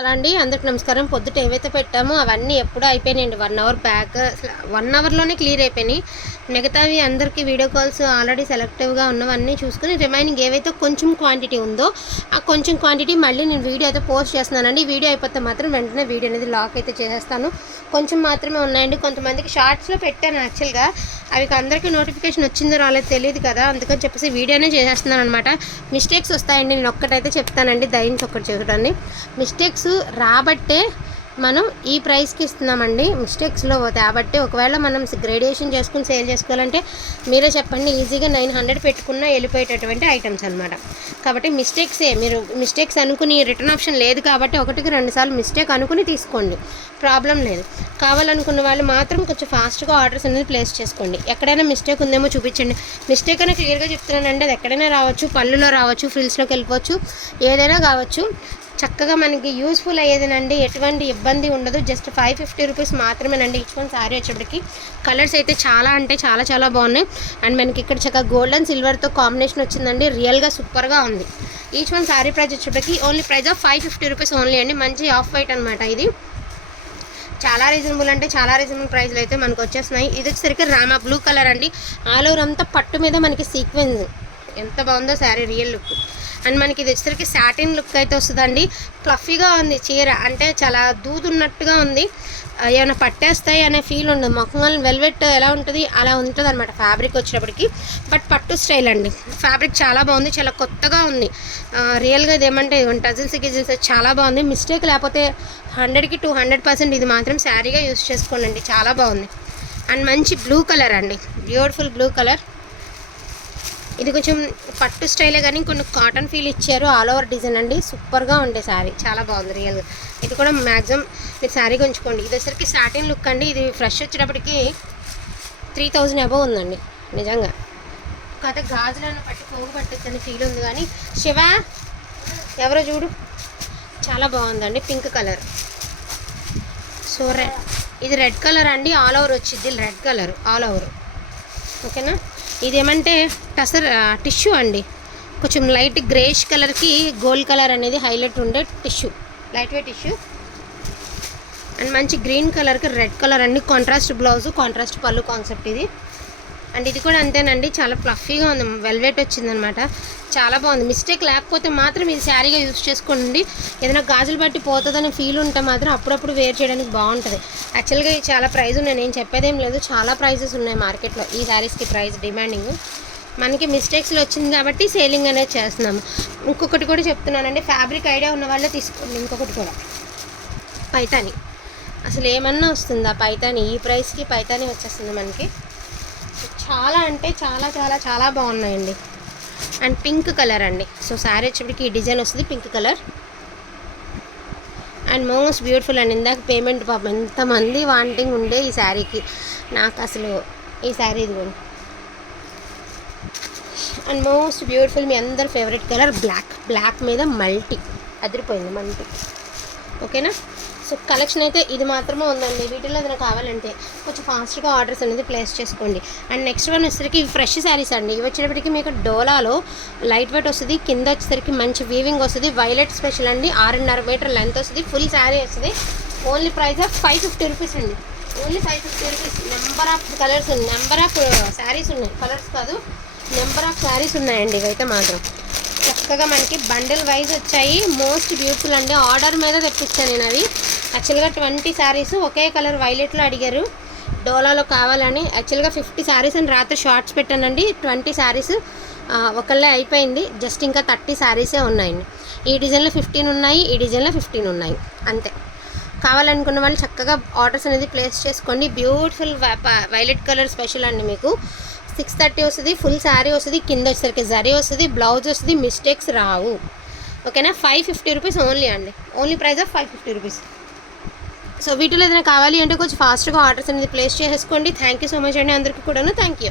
అలా అండి అందరికి నమస్కారం. పొద్దుట ఏవైతే పెట్టామో అవన్నీ ఎప్పుడూ అయిపోయినాయండి. 1 అవర్ బ్యాక్ 1 అవర్లోనే క్లియర్ అయిపోయినాయి. మిగతావి అందరికీ వీడియో కాల్స్ ఆల్రెడీ సెలెక్టివ్గా ఉన్నవన్నీ చూసుకుని రిమైనింగ్ ఏవైతే కొంచెం క్వాంటిటీ ఉందో ఆ కొంచెం క్వాంటిటీ మళ్ళీ నేను వీడియో అయితే పోస్ట్ చేస్తున్నానండి. వీడియో అయిపోతే మాత్రం వెంటనే వీడియో అనేది లాక్ అయితే చేసేస్తాను. కొంచెం మాత్రమే ఉన్నాయండి. కొంతమందికి షార్ట్స్లో పెట్టాను యాక్చువల్గా, అవి అందరికీ నోటిఫికేషన్ వచ్చిందో రాలేదు తెలియదు కదా, అందుకని చెప్పేసి వీడియోనే చేసేస్తున్నాను అనమాట. మిస్టేక్స్ వస్తాయండి, నేను ఒక్కటైతే చెప్తానండి, దయించి ఒక్కటి చూడండి. మిస్టేక్స్ రాబట్టే మనం ఈ ప్రైస్కి ఇస్తున్నామండి. మిస్టేక్స్లో కాబట్టి ఒకవేళ మనం గ్రేడియేషన్ చేసుకుని సేల్ చేసుకోవాలంటే మీరే చెప్పండి, ఈజీగా 900 పెట్టుకున్నా వెళ్ళిపోయేటటువంటి ఐటమ్స్ అనమాట. కాబట్టి మీరు మిస్టేక్స్ అనుకుని రిటర్న్ ఆప్షన్ లేదు కాబట్టి 1కి 2 సార్లు మిస్టేక్ అనుకుని తీసుకోండి, ప్రాబ్లం లేదు. కావాలనుకున్న వాళ్ళు మాత్రం కొంచెం ఫాస్ట్గా ఆర్డర్స్ అనేది ప్లేస్ చేసుకోండి. ఎక్కడైనా మిస్టేక్ ఉందేమో చూపించండి. మిస్టేక్ అనేది క్లియర్గా చెప్తున్నానండి, అది ఎక్కడైనా రావచ్చు, పళ్ళులో రావచ్చు, ఫ్రిల్స్లోకి వెళ్ళిపోవచ్చు, ఏదైనా కావచ్చు. చక్కగా మనకి యూస్ఫుల్ అయ్యేదేనండి, ఎటువంటి ఇబ్బంది ఉండదు. జస్ట్ 550 రూపీస్ మాత్రమేనండి ఈచ్ వన్ శారీ వచ్చేప్పటికి. కలర్స్ అయితే చాలా అంటే చాలా బాగున్నాయి. అండ్ మనకి ఇక్కడ చక్కగా గోల్డ్ అండ్ సిల్వర్తో కాంబినేషన్ వచ్చిందండి, రియల్గా సూపర్గా ఉంది. ఈచ్ వన్ శారీ ప్రైస్ వచ్చేప్పటికి only price of 550 rupees only అండి. మంచి ఆఫ్ వైట్ అనమాట. ఇది చాలా రీజనబుల్ అంటే చాలా రీజనబుల్ ప్రైస్లో అయితే మనకు వచ్చేస్తున్నాయి. ఇది వచ్చేసరికి రామా బ్లూ కలర్ అండి. ఆల్ ఓవర్ అంతా పట్టు మీద మనకి సీక్వెన్స్, ఎంత బాగుందో శారీ, రియల్ లుక్. అండ్ మనకి ఇది వచ్చేసరికి సాటిన్ లుక్ అయితే వస్తుందండి. ఫ్లఫీగా ఉంది చీర, అంటే చాలా దూదున్నట్టుగా ఉంది, ఏమైనా పట్టేస్తాయి అనే ఫీల్ ఉండదు. మొక్కలు వెల్వెట్ ఎలా ఉంటుంది అలా ఉంటుంది అనమాట ఫ్యాబ్రిక్ వచ్చేటప్పటికి. బట్ పట్టు స్టైల్ అండి, ఫ్యాబ్రిక్ చాలా బాగుంది, చాలా కొత్తగా ఉంది. రియల్గా ఇదేమంటే టజిల్స్ గిజిల్స్ చాలా బాగుంది. మిస్టేక్ లేకపోతే 100కి 200% ఇది మాత్రం శారీగా యూస్ చేసుకోండి, చాలా బాగుంది. అండ్ మంచి బ్లూ కలర్ అండి, బ్యూటిఫుల్ బ్లూ కలర్. ఇది కొంచెం పట్టు స్టైలే కానీ కొన్ని కాటన్ ఫీల్ ఇచ్చారు. ఆల్ ఓవర్ డిజైన్ అండి, సూపర్గా ఉండే శారీ, చాలా బాగుంది రియల్గా. ఇది కూడా మ్యాక్సిమం మీరు శారీగా ఉంచుకోండి. ఇది వచ్చరికి సాటిన్ లుక్ అండి. ఇది ఫ్రెష్ వచ్చేటప్పటికి 3000 అబవ్ ఉందండి నిజంగా. కథ గాజులను పట్టి పోగు పట్టొచ్చని ఫీల్ ఉంది కానీ శివ ఎవరో చూడు, చాలా బాగుందండి. Pink colour. సో ఇది రెడ్ కలర్ అండి, ఆల్ ఓవర్ వచ్చింది రెడ్ కలర్ ఆల్ ఓవర్. ఓకేనా. ఇదేమంటే టిష్యూ అండి, కొంచెం లైట్ గ్రేష్ కలర్కి గోల్డ్ కలర్ అనేది హైలైట్ ఉండే tissue, light weight tissue. And మంచి గ్రీన్ కలర్కి రెడ్ కలర్ అండి, కాంట్రాస్ట్ బ్లౌజు, కాంట్రాస్ట్ పళ్ళు కాన్సెప్ట్ ఇది. అండ్ ఇది కూడా అంతేనండి, చాలా ఫ్లఫీగా ఉంది, వెల్వెట్ వచ్చిందనమాట, చాలా బాగుంది. మిస్టేక్ లేకపోతే మాత్రం ఇది శారీగా యూస్ చేసుకోండి. ఏదైనా గాజులు బట్టి పోతుందని ఫీల్ ఉంటే మాత్రం అప్పుడప్పుడు వేర్ చేయడానికి బాగుంటుంది. యాక్చువల్గా ఇది చాలా ప్రైస్ ఉన్నాయి, నేను చెప్పేదేం లేదు, చాలా ప్రైజెస్ ఉన్నాయి మార్కెట్లో ఈ శారీస్కి. ప్రైస్ డిమాండింగ్ మనకి మిస్టేక్స్లో వచ్చింది కాబట్టి సేలింగ్ అనేది చేస్తున్నాము. ఇంకొకటి కూడా చెప్తున్నానండి, ఫ్యాబ్రిక్ ఐడియా ఉన్న వాళ్ళే తీసుకోండి. ఇంకొకటి కూడా పైతాని, అసలు ఏమన్నా వస్తుందా పైతాని, ఈ ప్రైస్కి పైతాని వచ్చేస్తుంది మనకి. చాలా అంటే చాలా బాగున్నాయండి. అండ్ పింక్ కలర్ అండి. సో శారీ వచ్చేప్పటికి ఈ డిజైన్ వస్తుంది, pink colour. And most beautiful అండి. ఇందాక పేమెంట్ పాపం ఎంతమంది వాంటింగ్ ఉండే ఈ శారీకి, నాకు అసలు ఈ శారీ ఇదిగోండి. అండ్ మోస్ట్ బ్యూటిఫుల్ మీ అందరి ఫేవరెట్ కలర్ బ్లాక్ మీద మల్టీ అదిరిపోయింది, మల్టీ. ఓకేనా. సో కలెక్షన్ అయితే ఇది మాత్రమే ఉందండి. వీటిలో ఏదైనా కావాలంటే కొంచెం ఫాస్ట్గా ఆర్డర్స్ అనేది ప్లేస్ చేసుకోండి. అండ్ నెక్స్ట్ వన్ వచ్చేసరికి ఫ్రెష్ శారీస్ అండి. ఇవి వచ్చేటప్పటికి మీకు డోలాలో లైట్ వెయిట్ వస్తుంది, కింద వచ్చేసరికి మంచి వీవింగ్ వస్తుంది, వైలెట్ స్పెషల్ అండి, 6.5 మీటర్ లెంత్ వస్తుంది, ఫుల్ శారీ వస్తుంది. ఓన్లీ ప్రైస్ ఆఫ్ 550 రూపీస్ అండి, only 550 rupees. Number of colours, number of saris ఉన్నాయి, కలర్స్ కాదు, నెంబర్ ఆఫ్ శారీస్ ఉన్నాయండి. ఇవైతే మాత్రం చక్కగా మనకి బండిల్ వైజ్ వచ్చాయి. మోస్ట్ బ్యూటిఫుల్ అండి, ఆర్డర్ మీద తెప్పించాను నేను అది. యాక్చువల్గా 20 శారీస్ ఒకే కలర్ వైలెట్లో అడిగారు డోలాలో కావాలని. యాక్చువల్గా 50 శారీస్ అని రాత్రి షార్ట్స్ పెట్టానండి. 20 శారీస్ ఒకళ్ళే అయిపోయింది, జస్ట్ ఇంకా 30 శారీసే ఉన్నాయండి. ఈ డిజైన్లో 15 ఉన్నాయి, ఈ డిజైన్లో 15 ఉన్నాయి, అంతే. కావాలనుకున్న వాళ్ళు చక్కగా ఆర్డర్స్ అనేది ప్లేస్ చేసుకోండి. బ్యూటిఫుల్ వైలెట్ కలర్ స్పెషల్ అండి, మీకు 630 వస్తుంది, ఫుల్ శారీ వస్తుంది, కింద వచ్చేసరికి జరీ వస్తుంది, బ్లౌజ్ వస్తుంది, మిస్టేక్స్ రావు. ఓకేనా. 550 రూపీస్ ఓన్లీ అండి, only price of 550 rupees. So వీటిలో ఏదైనా కావాలి అంటే కొంచెం ఫాస్ట్గా ఆర్డర్స్ అనేది ప్లేస్ చేసుకోండి. థ్యాంక్ యూ సో మచ్ అండి అందరికీ కూడాను, థ్యాంక్ యూ.